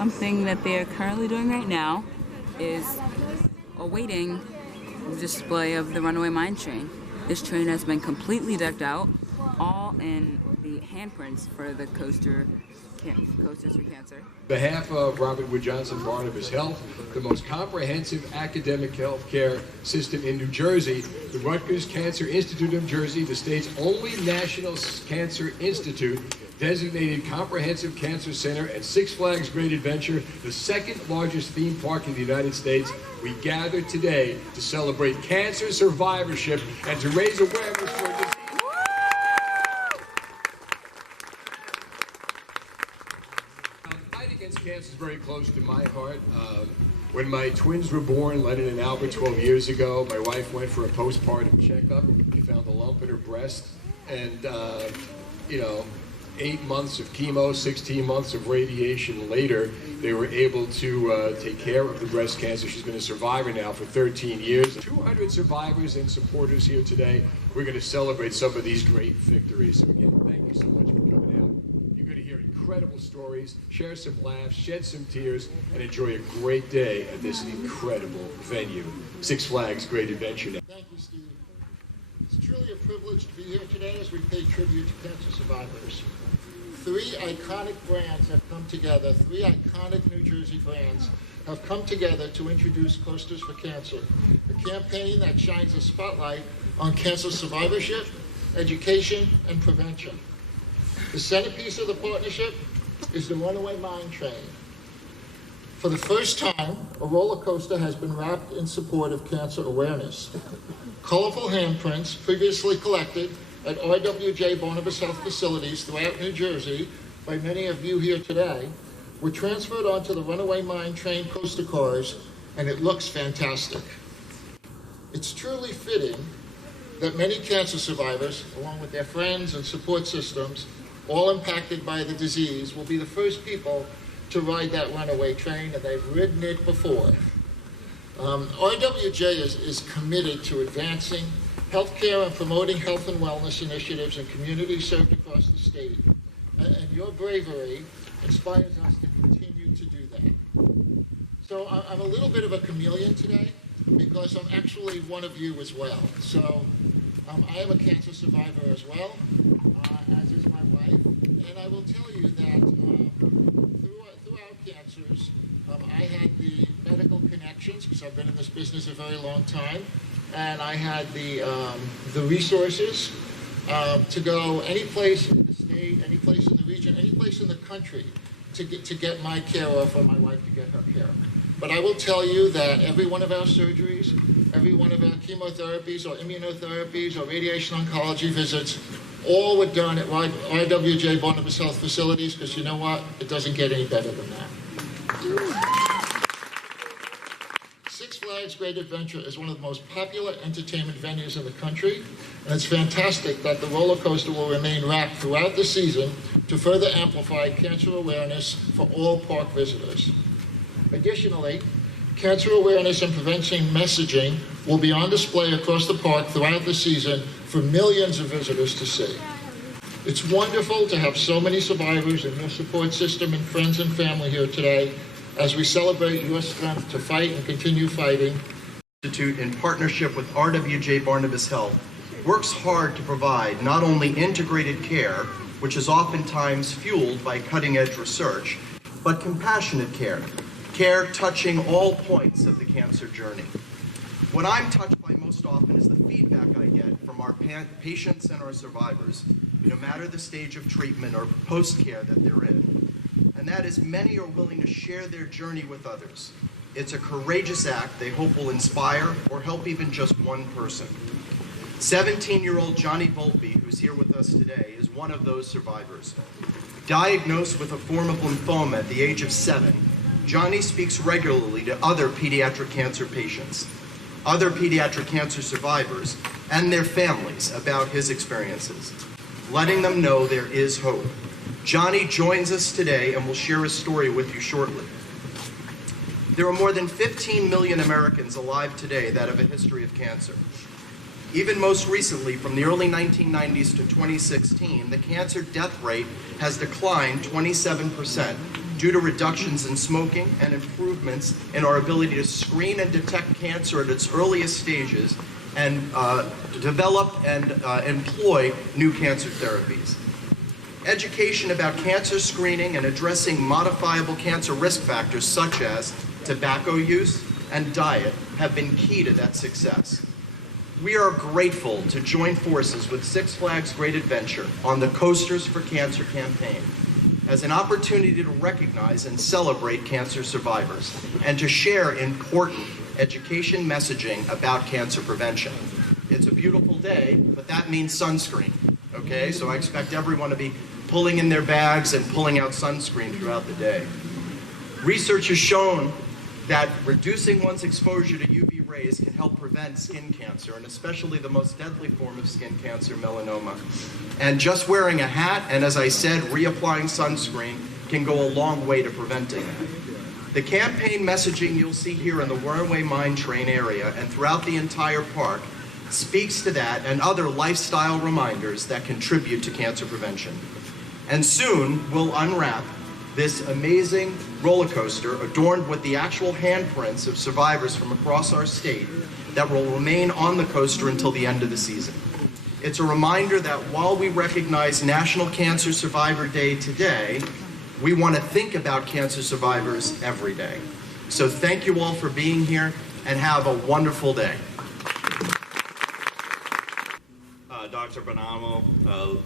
something that they're currently doing right now is awaiting the display of the Runaway Mine Train. This train has been completely decked out, all in the handprints for the Coasters for Cancer. On behalf of Robert Wood Johnson Barnabas Health, the most comprehensive academic health care system in New Jersey, the Rutgers Cancer Institute of Jersey, the state's only national cancer institute, designated comprehensive cancer center, and Six Flags Great Adventure, the second largest theme park in the United States, we gather today to celebrate cancer survivorship and to raise awareness for this. Fight against cancer is very close to my heart. When my twins were born, Lennon and Albert, 12 years ago, my wife went for a postpartum checkup. They found a lump in her breast, and 8 months of chemo, 16 months of radiation later, they were able to take care of the breast cancer. She's been a survivor now for 13 years. 200 survivors and supporters here today. We're going to celebrate some of these great victories. So again, thank you so much for coming out. You're going to hear incredible stories, share some laughs, shed some tears, and enjoy a great day at this incredible venue. Six Flags Great Adventure. Thank you, Steve. It's truly a privilege to be here today as we pay tribute to cancer survivors. 3 iconic brands have come together, 3 iconic New Jersey brands have come together to introduce Coasters for Cancer, a campaign that shines a spotlight on cancer survivorship, education, and prevention. The centerpiece of the partnership is the Runaway Mine Train. For the first time, a roller coaster has been wrapped in support of cancer awareness. Colorful handprints previously collected at RWJ Barnabas Health facilities throughout New Jersey by many of you here today were transferred onto the Runaway Mine Train coaster cars, and it looks fantastic. It's truly fitting that many cancer survivors, along with their friends and support systems, all impacted by the disease, will be the first people to ride that runaway train, and they've ridden it before. RWJ is committed to advancing healthcare and promoting health and wellness initiatives in communities served across the state. And your bravery inspires us to continue to do that. So I'm a little bit of a chameleon today because I'm actually one of you as well. So I am a cancer survivor as well, as is my wife. And I will tell you that through our cancers, I had the medical connections because I've been in this business a very long time. And I had the resources to go any place in the state, any place in the region, any place in the country to get my care off, or my wife to get her care. But I will tell you that every one of our surgeries, every one of our chemotherapies or immunotherapies or radiation oncology visits, all were done at RWJ Barnabas Health facilities, because you know what? It doesn't get any better than that. Six Flags Great Adventure is one of the most popular entertainment venues in the country, and it's fantastic that the roller coaster will remain wrapped throughout the season to further amplify cancer awareness for all park visitors. Additionally, cancer awareness and prevention messaging will be on display across the park throughout the season for millions of visitors to see. It's wonderful to have so many survivors in your support system and friends and family here today as we celebrate your strength to fight and continue fighting. Institute, in partnership with RWJ Barnabas Health, works hard to provide not only integrated care, which is oftentimes fueled by cutting-edge research, but compassionate care, care touching all points of the cancer journey. What I'm touched by most often is the feedback I get from our patients and our survivors, no matter the stage of treatment or post-care that they're in. And that is, many are willing to share their journey with others. It's a courageous act they hope will inspire or help even just one person. 17-year-old Johnnie Vulkan, who's here with us today, is one of those survivors. Diagnosed with a form of lymphoma at the age of 7, Johnnie speaks regularly to other pediatric cancer patients, other pediatric cancer survivors, and their families about his experiences, letting them know there is hope. Johnnie joins us today and will share his story with you shortly. There are more than 15 million Americans alive today that have a history of cancer. Even most recently, from the early 1990s to 2016, the cancer death rate has declined 27%, due to reductions in smoking and improvements in our ability to screen and detect cancer at its earliest stages and develop and employ new cancer therapies. Education about cancer screening and addressing modifiable cancer risk factors such as tobacco use and diet have been key to that success. We are grateful to join forces with Six Flags Great Adventure on the Coasters for Cancer campaign as an opportunity to recognize and celebrate cancer survivors and to share important education messaging about cancer prevention. It's a beautiful day, but that means sunscreen, okay? So I expect everyone to be pulling in their bags and pulling out sunscreen throughout the day. Research has shown that reducing one's exposure to UV rays can help prevent skin cancer, and especially the most deadly form of skin cancer, melanoma. And just wearing a hat and, as I said, reapplying sunscreen can go a long way to preventing that. The campaign messaging you'll see here in the Runaway Mine Train area and throughout the entire park speaks to that and other lifestyle reminders that contribute to cancer prevention. And soon we'll unwrap this amazing roller coaster adorned with the actual handprints of survivors from across our state that will remain on the coaster until the end of the season. It's a reminder that while we recognize National Cancer Survivor Day today, we want to think about cancer survivors every day. So thank you all for being here and have a wonderful day. Dr. Bonamo,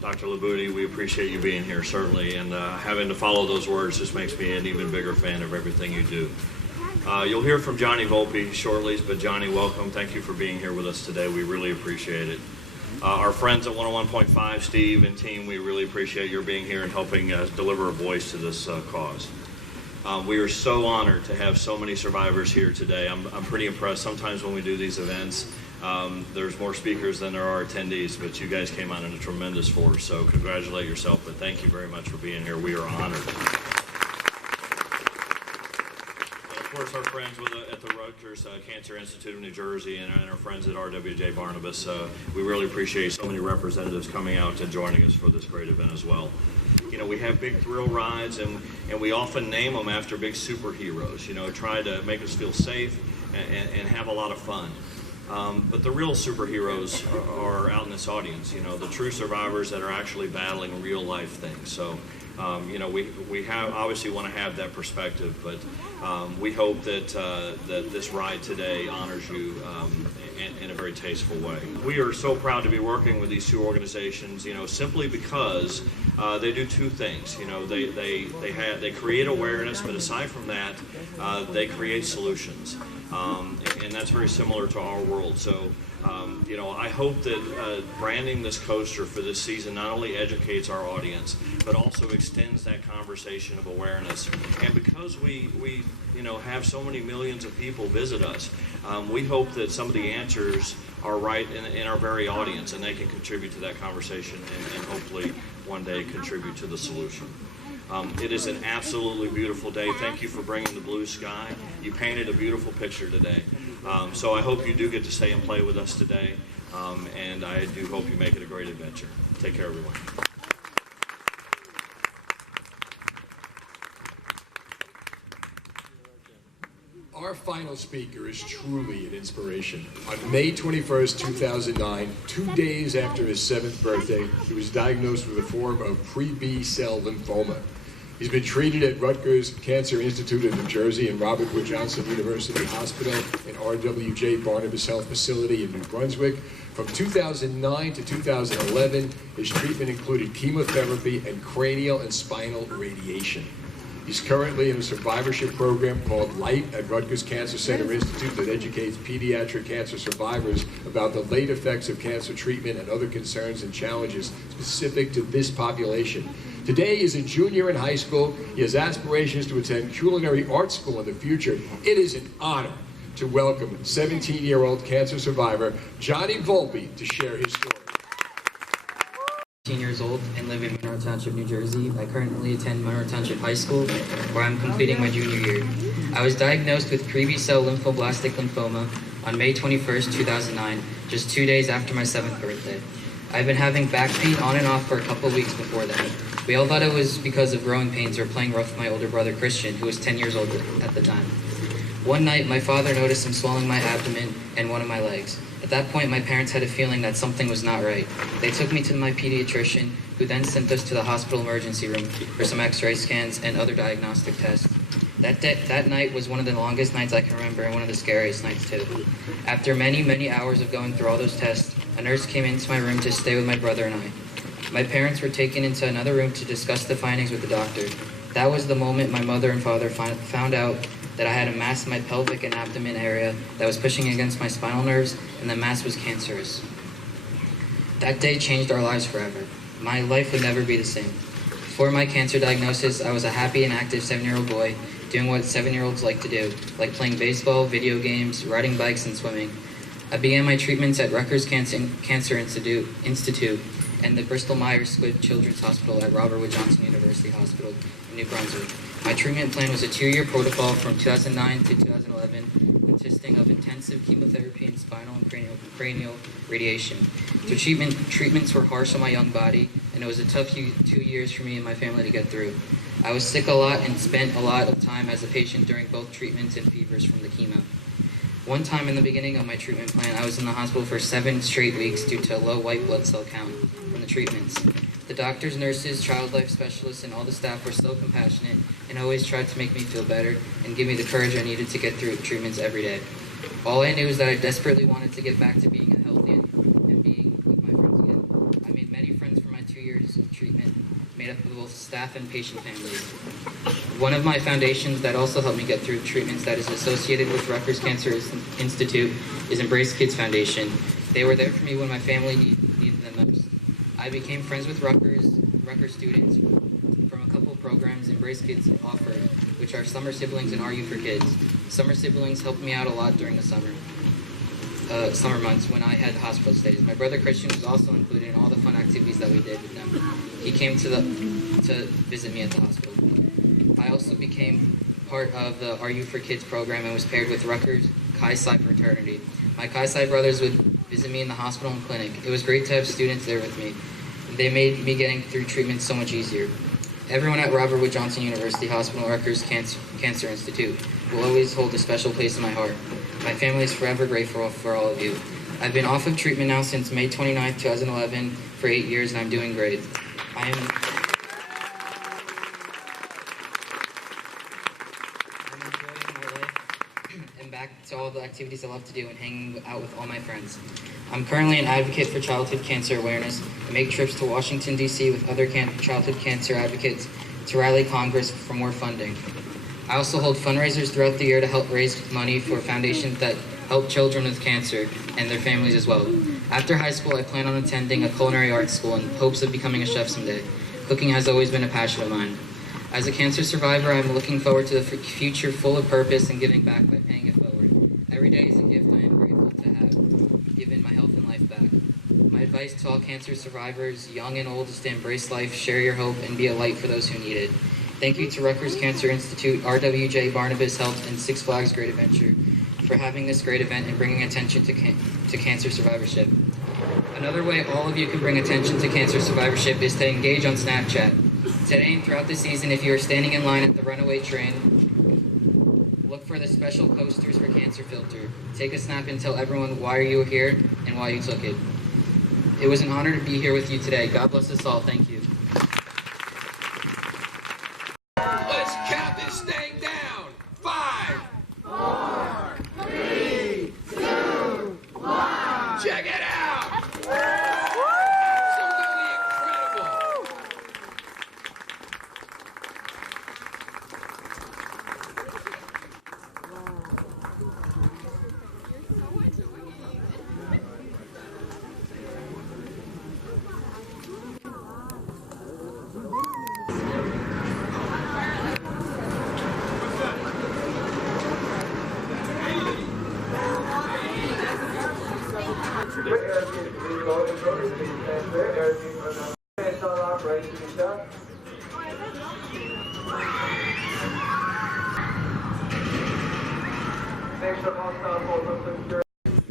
Dr. Labuti, we appreciate you being here, certainly, and having to follow those words just makes me an even bigger fan of everything you do. You'll hear from Johnnie Vulkan shortly, but Johnnie, welcome. Thank you for being here with us today. We really appreciate it. Our friends at 101.5, Steve and team, we really appreciate your being here and helping deliver a voice to this cause. We are so honored to have so many survivors here today. I'm pretty impressed. Sometimes when we do these events, there's more speakers than there are attendees, but you guys came out in a tremendous force, so congratulate yourself, but thank you very much for being here. We are honored. And of course, our friends at the Rutgers Cancer Institute of New Jersey and our friends at RWJ Barnabas, we really appreciate so many representatives coming out and joining us for this great event as well. You know, we have big thrill rides, and we often name them after big superheroes, you know, try to make us feel safe and have a lot of fun. But the real superheroes are out in this audience, you know, the true survivors that are actually battling real life things. So, you know, we have obviously want to have that perspective, but we hope that that this ride today honors you in a very tasteful way. We are so proud to be working with these two organizations, you know, simply because they do two things. You know, they create awareness, but aside from that, they create solutions. And that's very similar to our world. So, you know, I hope that branding this coaster for this season not only educates our audience, but also extends that conversation of awareness. And because we you know, have so many millions of people visit us, we hope that some of the answers are right in our very audience, and they can contribute to that conversation and hopefully one day contribute to the solution. It is an absolutely beautiful day. Thank you for bringing the blue sky. You painted a beautiful picture today. So I hope you do get to stay and play with us today. And I do hope you make it a great adventure. Take care, everyone. Our final speaker is truly an inspiration. On May 21st, 2009, 2 days after his 7th birthday, he was diagnosed with a form of pre-B-cell lymphoma. He's been treated at Rutgers Cancer Institute of New Jersey and Robert Wood Johnson University Hospital and RWJ Barnabas Health Facility in New Brunswick. From 2009 to 2011, his treatment included chemotherapy and cranial and spinal radiation. He's currently in a survivorship program called LIGHT at Rutgers Cancer Center Institute that educates pediatric cancer survivors about the late effects of cancer treatment and other concerns and challenges specific to this population. Today, he's a junior in high school. He has aspirations to attend culinary art school in the future. It is an honor to welcome 17-year-old cancer survivor Johnnie Vulkan to share his story. 18 years old and live in Monroe Township, New Jersey. I currently attend Monroe Township High School, where I'm completing my junior year. I was diagnosed with pre-B-cell lymphoblastic lymphoma on May 21st, 2009, just 2 days after my 7th birthday. I've been having back pain on and off for a couple of weeks before that. We all thought it was because of growing pains or playing rough with my older brother Christian, who was 10 years old at the time. One night, my father noticed him swallowing my abdomen and one of my legs. At that point, my parents had a feeling that something was not right. They took me to my pediatrician, who then sent us to the hospital emergency room for some x-ray scans and other diagnostic tests. That night was one of the longest nights I can remember and one of the scariest nights too. After many, many hours of going through all those tests, a nurse came into my room to stay with my brother and I. My parents were taken into another room to discuss the findings with the doctor. That was the moment my mother and father found out that I had a mass in my pelvic and abdomen area that was pushing against my spinal nerves, and the mass was cancerous. That day changed our lives forever. My life would never be the same. Before my cancer diagnosis, I was a happy and active 7-year-old boy doing what 7-year-olds like to do, like playing baseball, video games, riding bikes, and swimming. I began my treatments at Rutgers Cancer Institute and the Bristol Myers Squibb Children's Hospital at Robert Wood Johnson University Hospital in New Brunswick. My treatment plan was a 2-year protocol from 2009 to 2011, consisting of intensive chemotherapy and spinal and cranial radiation. The treatments were harsh on my young body, and it was a tough 2 years for me and my family to get through. I was sick a lot and spent a lot of time as a patient during both treatments and fevers from the chemo. One time in the beginning of my treatment plan, I was in the hospital for 7 straight weeks due to a low white blood cell count from the treatments. The doctors, nurses, child life specialists, and all the staff were so compassionate and always tried to make me feel better and give me the courage I needed to get through treatments every day. All I knew is that I desperately wanted to get back to being healthy and being with my friends again. I made many friends from my 2 years of treatment, made up of both staff and patient families. One of my foundations that also helped me get through treatments that is associated with Rutgers Cancer Institute is Embrace Kids Foundation. They were there for me when my family needed them most. I became friends with Rutgers students from a couple of programs Embrace Kids offered, which are Summer Siblings and RU for Kids. Summer Siblings helped me out a lot during the summer months when I had hospital stays. My brother Christian was also included in all the fun activities that we did with them. He came to visit me at the hospital. I also became part of the RU for Kids program and was paired with Rutgers Chi Psi fraternity. My Chi Psi brothers would visit me in the hospital and clinic. It was great to have students there with me. They made me getting through treatment so much easier. Everyone at Robert Wood Johnson University Hospital Rutgers Cancer Institute will always hold a special place in my heart. My family is forever grateful for all of you. I've been off of treatment now since May 29, 2011 for 8 years, and I'm doing great. I'm enjoying my life and back to all the activities I love to do and hanging out with all my friends. I'm currently an advocate for childhood cancer awareness and make trips to Washington, D.C. with other childhood cancer advocates to rally Congress for more funding. I also hold fundraisers throughout the year to help raise money for foundations that help children with cancer and their families as well. After high school, I plan on attending a culinary arts school in hopes of becoming a chef someday. Cooking has always been a passion of mine. As a cancer survivor, I'm looking forward to the future full of purpose and giving back by paying it forward. Every day is a gift I am grateful to have given my health and life back. My advice to all cancer survivors, young and old, is to embrace life, share your hope, and be a light for those who need it. Thank you to Rutgers Cancer Institute, RWJ Barnabas Health, and Six Flags Great Adventure for having this great event and bringing attention to cancer survivorship. Another way all of you can bring attention to cancer survivorship is to engage on Snapchat. Today and throughout the season, if you are standing in line at the Runaway train, look for the special posters for Cancer Filter. Take a snap and tell everyone why you were here and why you took it. It was an honor to be here with you today. God bless us all. Thank you. Let's count this thing down. 5, 4, 3, 2, 1. Check it out. Absolutely incredible.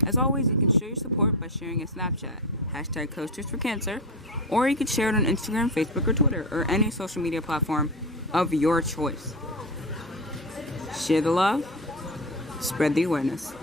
As always, you can show your support by sharing a Snapchat. hashtag Coasters for Cancer, or you could share it on Instagram, Facebook, or Twitter, or any social media platform of your choice. Share the love, spread the awareness.